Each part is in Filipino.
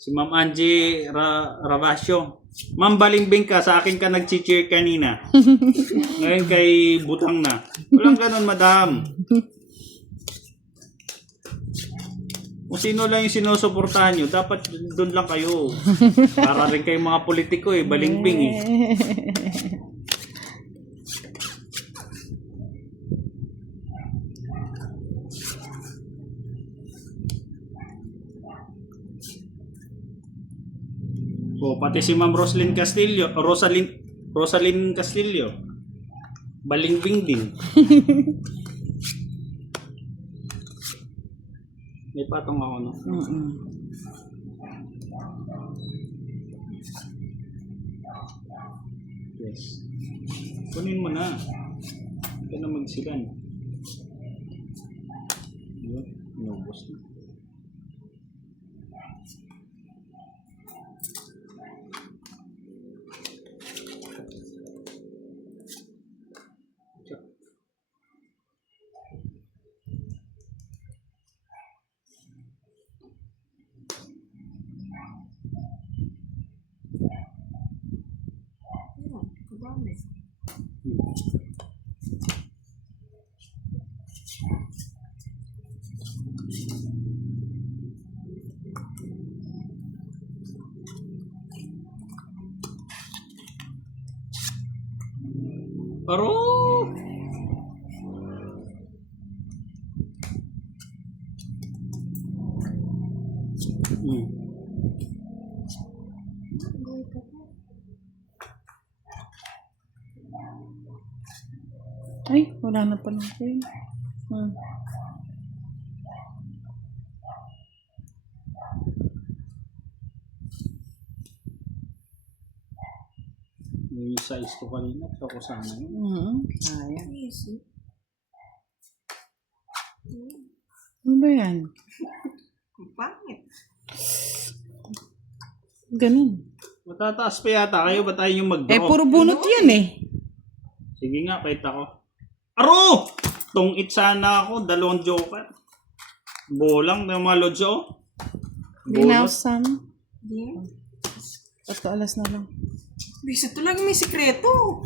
Si Ma'am Angie Ravasio. Ma'am, balimbing ka. Sa akin ka nag-cheer kanina. Ngayon kay Butang na. Walang ganun, madam. Kung sino lang yung sinusuportahan nyo, dapat doon lang kayo. Para rin kayong mga politiko eh. Balimbing eh. O, pati si Ma'am Rosalyn Castillo. Balingbing din. May patong ako, no? Yes. Kunin mo na. Hindi ka na magsilan. Yun, inubos na. Paro! Ay, wala na pala ito eh. Yung size ko kanina, so ko sana yun. Kaya. Ano ba yan? Pangit. Ganun. Matataas pa yata kayo, ba tayo yung mag-drop? Puro bunot yan eh. Sige nga, kahit ako. Aro! Tungit sana ako, 2 joker. Bolang ng mga lodyo. Binausan. Di. 4 alas na lang. Bisa to lang may sikreto.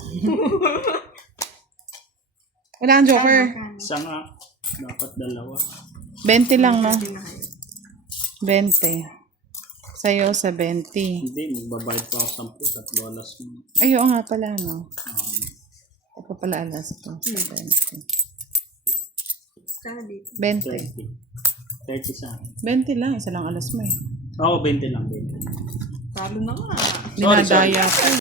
Wala kang joker. Isa nga, dapat 2. 20 lang no? 20. Sa'yo sa 20. Hindi, magbabayad pa ako 10, 3 alas mo. Ay, oo nga pala no. Ako pala alas to. 20. Sana dito. 20. 30 sa akin. 20 lang. Isa lang alas mo eh. Oo, 20 lang, 20. Talo na nga. Sorry, sorry. Dinadaya pa.